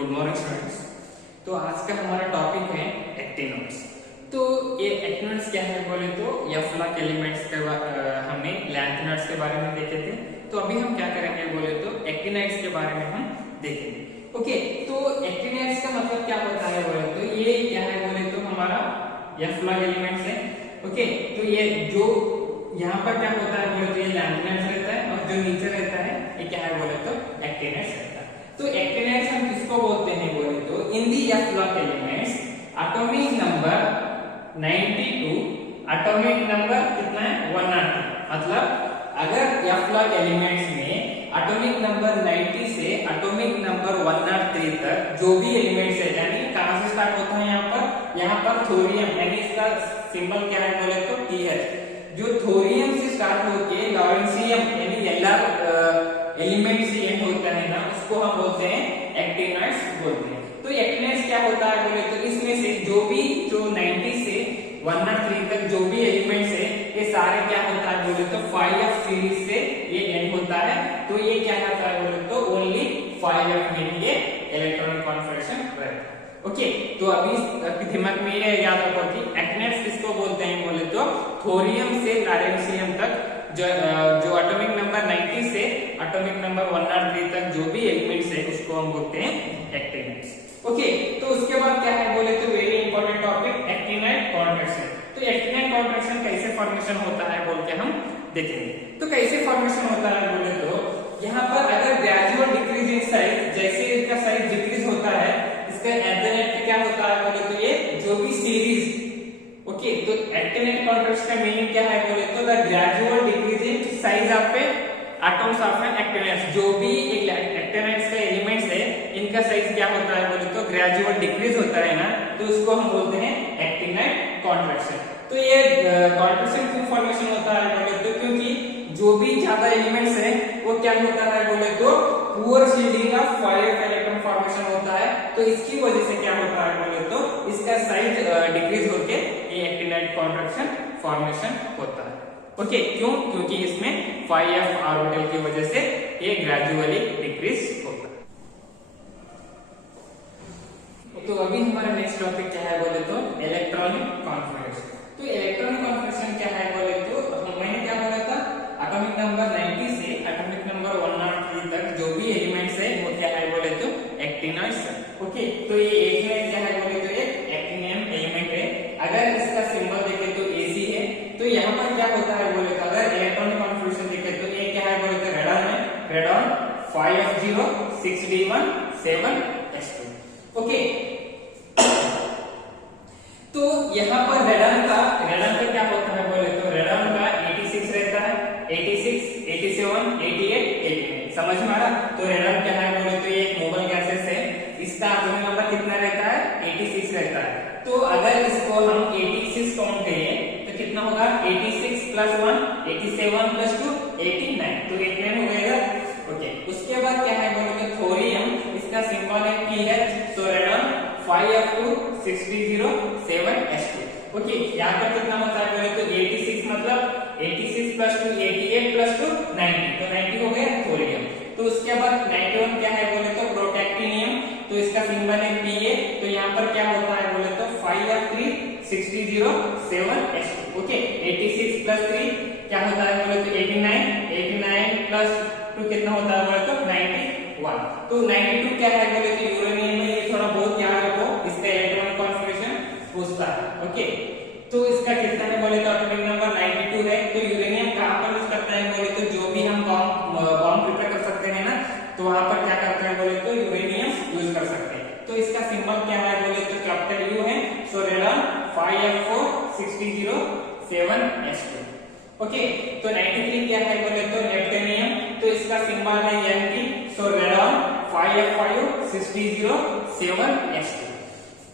Good morning students. तो आज का हमारा टॉपिक है एक्टिनोइड्स। तो ये एक्टिनोइड्स क्या है बोले तो एफ-लॉक एलिमेंट्स के हमने लैंथेनॉइड्स के बारे में देखे थे। तो अभी हम क्या करेंगे बोले तो एक्टिनोइड्स के बारे में हम देखेंगे। ओके, तो एक्टिनोइड्स का मतलब क्या होता है बोले तो ये क्या है बोले तो हमारा एफ-लॉक एलिमेंट्स है। ओके, तो ये जो यहाँ पर क्या होता है बोले तो ये लैंथेनॉइड्स रहता है और जो नीचे रहता है ये क्या है बोले तो एक्टिनोइड्स रहता है। तो एक्टिनोइड्स हम किसको बोलते हैं बोले तो in the f block elements atomic number 92, atomic number कितना है 102। मतलब अगर एफ-लॉक एलिमेंट्स में एटॉमिक नंबर 90 से एटॉमिक नंबर 103 तक जो भी एलिमेंट्स है, यानी कहां से स्टार्ट होता है यहाँ पर थोरियम, यानी इसका सिंबल क्या है बोले तो TH। जो थोरियम से स्टार्ट होके लॉरेंशियम यानी एलआर एलिमेंट से एंड होता है ना, उसको हम बोलते हैं एक्टिनोइड्स बोलते हैं। तो एक्टिनोइड्स क्या होता है बोले तो इसमें से जो 90 से 103 तक जो भी एलिमेंट्स है ये सारे क्या होता है बोले तो 5f सीरीज से ये एंड होता है। तो ये क्या होता है बोले तो ओनली 5f में ये इलेक्ट्रॉनिक कॉन्फिगरेशन रहता है। ओके, तो अभी दिमाग में ये याद रखो कि एक्टिनोइड्स किसको बोलते हैं बोले तो थोरियम से लॉरेंशियम तक जो एटॉमिक नंबर 90 से एटॉमिक नंबर 103 तक जो भी एलिमेंट्स है उसको हम बोलते हैं एक्टिनोइड्स। ओके, तो उसके बाद क्या है बोले तो very important topic actinide contraction. तो एक्टिनाइड कॉन्ट्रैक्शन कैसे फॉर्मेशन होता है बोल के हम देखेंगे। तो कैसे फॉर्मेशन होता है बोले तो यहाँ पर अगर ग्रेजुअल डिक्रीज इन साइज, जैसे इसका साइज डिक्रीज होता है इसका एथेनेट क्या होता है बोले तो ये जो भी सीरीज। ओके, तो एक्टिनाइड कॉन्ट्रैक्शन का मीनिंग क्या है बोले तो the gradual decrease in size of atoms of an actinides. जो भी एक्टिनाइड्स का एलिमेंट्स है इनका साइज क्या होता है बोले तो ग्रेजुअल डिक्रीज होता है ना, तो उसको हम बोलते हैं एक्टिनाइड कॉन्ट्रैक्शन। तो ये कॉन्ट्रैक्शन क्यों फॉर्मेशन होता है बोले तो क्योंकि जो भी ज्यादा एलिमेंट्स है वो क्या होता है बोले तो poor shielding of 5f electron formation होता है। तो इसकी वजह से क्या होता है बोले तो इसका साइज डिक्रीज होके ये एक्टिनाइड कॉन्ट्रैक्शन फॉर्मेशन होता है। ओके, क्यों? क्योंकि इसमें 5f ऑर्बिटल की वजह से ये ग्रेजुअली डिक्रीज होता है। तो अभी हमारा नेक्स्ट टॉपिक क्या है बोले तो इलेक्ट्रॉनिक कॉन्फिगरेशन। तो इलेक्ट्रॉनिक कॉन्फिगरेशन क्या है बोले तो मैंने क्या बोला था एटॉमिक नंबर 90 से एटॉमिक नंबर 103 तक जो भी एलिमेंट्स है वो क्या है बोले तो एक्टिनोइड्स है। ओके, तो ये एक्टिनोइड क्या है बोले तो एक एक्टिनियम एलिमेंट है। अगर इसका सिंबल देखे तो Ag है। तो यहाँ पर क्या होता है बोले तो अगर इलेक्ट्रॉनिक कॉन्फिगरेशन देखे तो ये क्या है बोले तो रेडॉन है। Radon 5f0 6d1 7s2। Okay, तो यहाँ पर रेडॉन का क्या होता है बोले तो रेडॉन का 86 रहता है, 86 87 88 89। समझ में आ रहा? तो रेडॉन क्या है बोले तो ये एक नोबल गैसेस है। इसका एटॉमिक नंबर कितना रहता है 86 रहता है। तो अगर इसको हम 86 काउंट करें तो कितना होगा 86 प्लस 1 87 प्लस 2 89। तो 89 हो जाएगा। ओके, उसके बाद क्या है बोले तो थोरियम, इसका सिंबल है PH। तो radon 5f2 6d0 7s2। Okay, यहाँ पर कितना होता है बोले तो 86 मतलब 86 प्लस 2 88 प्लस 2 90। तो 90 हो गया थोरियम। तो उसके बाद 91 क्या है बोले तो प्रोटैक्टिनियम। तो इसका सिंबल है Pa। तो यहाँ पर क्या होता है बोले तो 5f3 6d0 7s2। Okay, 86 plus 3 क्या होता है बोले तो 89। 89 प्लस 2 कितना होता है बोले तो 91। तो 92 क्या है बोले तो यूरेनियम में। ये थोड़ा बहुत याद रखो, इसका इलेक्ट्रॉनिक कॉन्फिगरेशन पूछता है। ओके, तो इसका कितना है बोले तो एटॉमिक नंबर 92 है। तो यूरेनियम कहां पर यूज करता है बोले तो जो भी हम बॉम्ब प्रिपेयर कर सकते हैं ना, तो वहां पर क्या करते हैं बोले तो यूरेनियम यूज कर सकते हैं। तो इसका सिंबल क्या है बोले तो कैपिटल U है। सो radon 5f4 6d0 7s2। Okay, तो 93 क्या है बोले तो नेप्टेनियम। तो इसका सिंबल है Np। सो रेडॉन 5f5 6d0 7s2।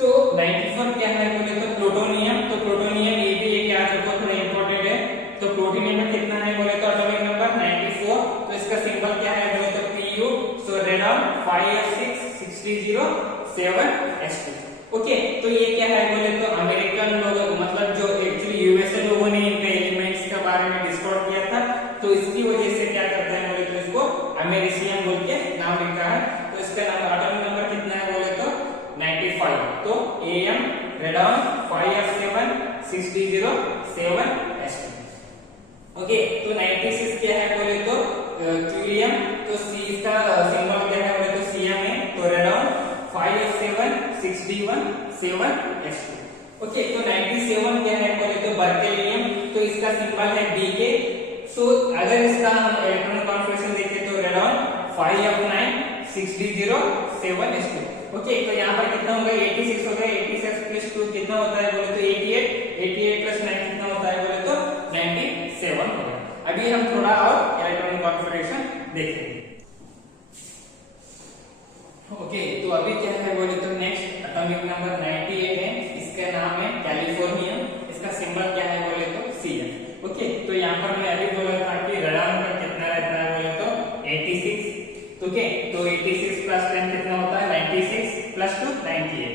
तो 94 क्या है बोले तो प्लूटोनियम। तो प्लूटोनियम ये भी एक याद रखो, थोड़ा इंपॉर्टेंट है। तो प्लूटोनियम में कितना है बोले तो एटॉमिक नंबर 94। तो इसका सिंबल क्या है बोले तो Pu। सो radon 5f6 6d0 7s2। Okay, तो ये क्या है बोले तो अमेरिकन लोग, मतलब जो एक्चुअली यूएसए लोगों ने इनके एलिमेंट्स के बारे में डिस्कवर किया था, तो इसकी वजह से क्या करते हैं बोले तो इसको अमेरिशियम बोल के नाम लिखा है। तो इसका एटॉमिक नंबर कितना है 6d07s2। ओके, तो 96 क्या है बोले तो क्यूरियम, तो सी इसका सिंबल क्या है बोले तो Cm है, तो रेडॉन 5f7 6d17s2। ओके, तो 97 क्या है बोले तो बर्केलियम, तो इसका सिंबल है Bk। सो अगर इसका हम इलेक्ट्रॉनिक कॉन्फ़िगरेशन देखें तो रेडॉन 5f9 6d07s2। ओके, तो यहाँ पर कितना होगा 86 हो गया, 86 प्लस 2 कितना होता है बोले तो 88, 88 प्लस 9 कितना होता है बोले तो 97 होगा। अभी हम थोड़ा और इलेक्ट्रॉनिक कॉन्फ़िगरेशन देखेंगे। ओके, तो अभी क्या है बोले तो नेक्स्ट एटॉमिक नंबर 98 है, इसका नाम है कैलिफोर्नियम, इसका सिंबल क्या है बोले तो Cf। ओके, तो यहाँ पर मैं अभी बोला था कि रेडॉन का कितना रहता है बोले तो 86। ओके, तो 86 प्लस 10 कितना होता है 96 प्लस 2 98।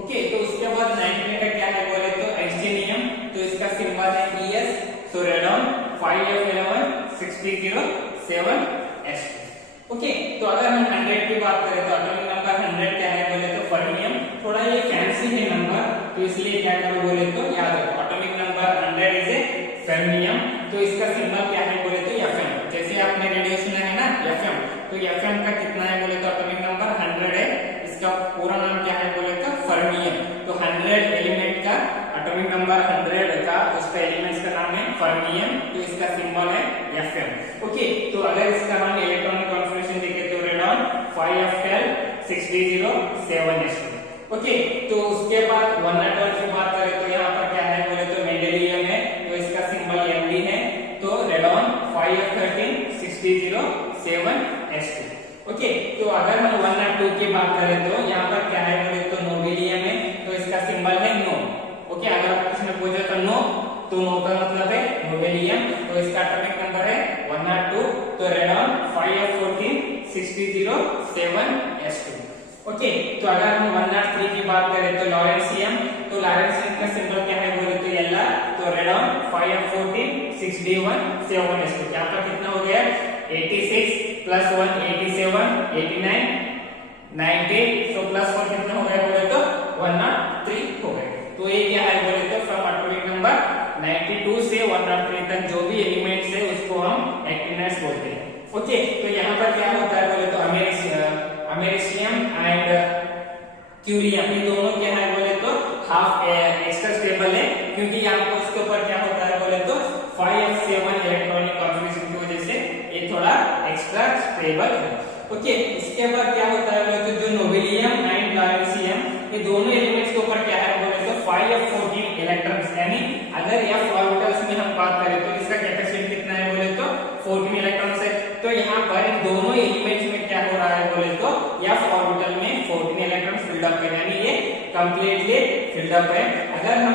ओके, तो उसके बाद 99 का क्या है बोले तो एक्सटीनियम, तो इसका सिंबल है Es, सो रेडॉन 5f11 6d07s2। ओके, तो अगर हम 100 की बात करें तो एटॉमिक नंबर 100 क्या है बोले तो फर्मियम, थोड़ा ये फैंसी है नंबर, तो इसलिए क्या करो बोले तो याद रखो atomic number 100 is a fermium. तो इसका सिंबल क्या है बोले तो Fm, जैसे आपने रेडियो सुना है ना Fm, तो Fm का कितना है बोले तो एटॉमिक नंबर 100 है, इसका पूरा नाम क्या है बोले तो फर्मियम। तो 100 एलिमेंट का एटॉमिक नंबर 100 का उसका एलिमेंट्स का नाम है फर्मियम, तो इसका सिंबल है Fm। ओके, तो अगर इसका हम इलेक्ट्रॉनिक कॉन्फ़िगरेशन देखें तो रेडॉन 5f12 6d07s2। ओके, तो उसके बाद 101 की बात करें तो यहाँ पर क्या है बोले तो मेंडेलियम है, तो इसका सिंबल Md है, तो रेडॉन 5f13 6d07s2। ओके, तो अगर हम 102 की बात करें तो यहाँ पर क्या है बोले तो नोबिलियम है, तो इसका सिंबल है नो। ओके, अगर किसी ने पूछा तो नो, तो नो का मतलब है नोबिलियम, तो इसका एटॉमिक नंबर है 102, तो रेडॉन 5f14 6d07s2। ओके, तो अगर हम 103 की बात करें तो लॉरेंसियम, तो लॉरेंसियम का सिंबल क्या है बोले तो Lr, तो रेडॉन 5f14 6d17s2। यहाँ पर कितना हो गया 86 प्लस 1 87 89 90, तो प्लस 1 कितना हो गया बोले तो 103 हो गया। तो ये क्या है बोले तो फ्रॉम एटॉमिक नंबर 92 से 103 तक जो भी एलिमेंट्स है उसको हम एक्टिनोइड्स बोलते हैं। ओके, तो यहाँ पर क्या होता है बोले तो अमेरिशियम एंड क्यूरियम, ये दोनों क्या है बोले तो हाफ एक्स्ट्रा स्टेबल है, क्योंकि यहाँ पर उसके ऊपर क्या होता है बोले तो 5f7 इलेक्ट्रॉनिक कॉन्फ़िगरेशन की वजह से ये थोड़ा एक्स्ट्रा स्टेबल है। ओके, इसके बाद क्या होता है बोले तो जो नोबिलियम एंड लॉरेंसियम, ये दोनों एलिमेंट्स के ऊपर क्या है बोले तो 5f14 इलेक्ट्रॉन्स, यानी अगर f ऑर्बिटल्स में हम बात करें तो इसका कैपेसिटी कितना है बोले तो 14 इलेक्ट्रॉन्स है। तो यहाँ पर इन दोनों एलिमेंट्स में क्या हो रहा है बोले तो f ऑर्बिटल में 14 इलेक्ट्रॉन्स फिल्ड अप है, यानी ये कंप्लीटली फिल्ड अप है। अगर हम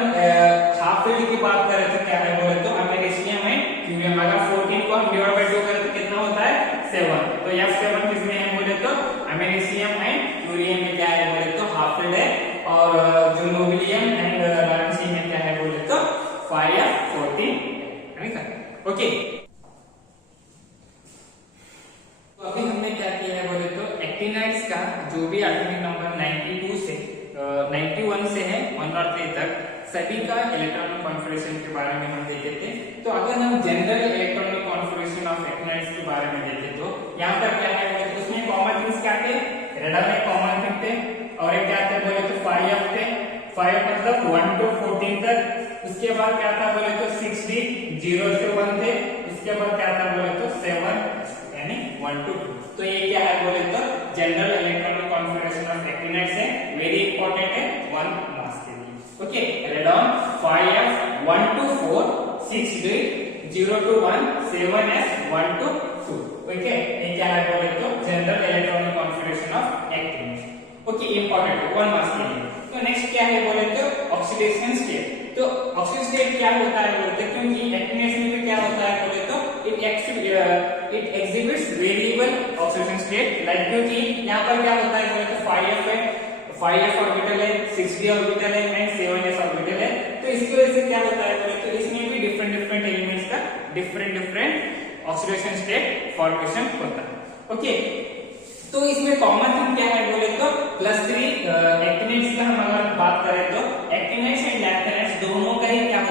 हाफ फील्ड की बात करें तो क्या है बोले तो अमेरिशियम एंड क्यूरियम, अगर 14 को हम डिवाइड बाय 2 करें तो कितना होता है 7, तो f7 किसमें है बोले तो अमेरिशियम एंड क्यूरियम में क्या है बोले तो हाफ फील्ड है, और जो नोबिलियम एंड लॉरेंसियम में क्या है बोले तो 5f14 है। ओके, तो अभी हमने क्या किया है बोले तो एक्टिनाइड्स का जो भी एटॉमिक नंबर 92 से 91 से है 103 तक सभी का इलेक्ट्रॉनिक कॉन्फ़िगरेशन के बारे में हम देखे थे। तो अगर हम general electronic configuration of actinides के बारे में देखें तो यहाँ पर क्या है बोले तो उसमें कॉमन थिंग्स क्या थे, रेडॉन में कॉमन थिंग थे, और एक क्या थे बोले तो 5f थे, 5 मतलब 1 to 14 तक। उसके बाद क्या था बोले तो 6d 0 से 1 थे, इसके बाद क्या था बोले तो 7 यानी 1 to 2। तो ये क्या है बोले तो general electronic configuration of actinides है, वेरी इंपॉर्टेंट है 1 मास के लिए। Okay, radon 5f 1 to 4 6d 0 to 1 7s 1 to 2। Okay, ये क्या है बोले तो general electronic configuration of actinides. Okay, important 1 मास के लिए। तो नेक्स्ट क्या है बोले तो ऑक्सीडेशन स्टेट। तो ऑक्सीडेशन स्टेट क्या होता है बोलते, क्योंकि एक्टिनाइड्स में क्या होता है बोले तो it exhibits variable oxidation state, like क्योंकि यहाँ पर क्या होता है बोले तो 5f है, 5f ऑर्बिटल है, 6d ऑर्बिटल है एंड 7s ऑर्बिटल है। तो इसकी वजह से क्या होता है बोले तो इसमें भी डिफरेंट एलिमेंट्स का डिफरेंट ऑक्सीडेशन स्टेट फॉर्मेशन होता है। ओके, तो इसमें कॉमन थिंग क्या है बोले तो +3 एक्टिनाइड्स का हम अगर बात करें तो एक्टिनाइड्स एंड लैंथेनाइड्स दोनों का ही क्या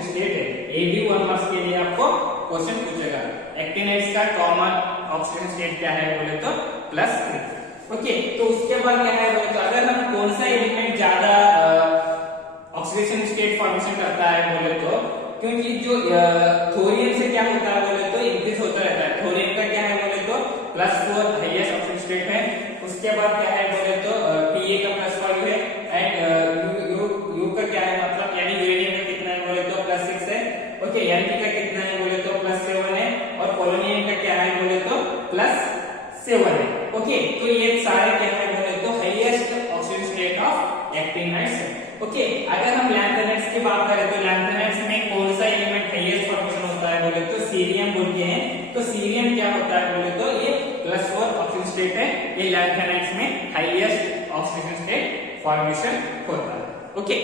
ऑक्सीजन स्टेट है। ये भी 1 मार्क्स के लिए आपको क्वेश्चन पूछेगा। एक्टिनाइड्स का कॉमन ऑक्सीजन स्टेट क्या है बोले तो +3। ओके, तो उसके बाद क्या है बोले तो अगर हम कौन सा एलिमेंट ज्यादा ऑक्सीडेशन स्टेट फॉर्मेशन करता है बोले तो, क्योंकि जो थोरियम से क्या होता है बोले तो इंक्रीज होता रहता है। थोरियम का क्या है बोले तो +4 हाईएस्ट ऑक्सीजन स्टेट है। उसके बाद क्या है बोले तो Pa का +5 है एंड यू का क्या है मतलब यानी यूरेनियम का कितना है बोले तो +6 है। ओके, Np का कितना है बोले तो +7 है और पोलोनियम का क्या है बोले तो +7 है। ओके, तो ये सारे क्या है बोले तो highest oxygen state of actinides है। ओके, अगर हम लैंथेनाइड्स की बात करें तो लैंथेनाइड्स में कौन सा एलिमेंट हाईएस्ट फॉर्मेशन होता है बोले तो सीरियम बोल के हैं। तो सीरियम क्या होता है बोले तो ये +4 ऑक्सीजन स्टेट है। ये लैंथेनाइड्स में हाईएस्ट ऑक्सीजन स्टेट फॉर्मेशन होता है। ओके।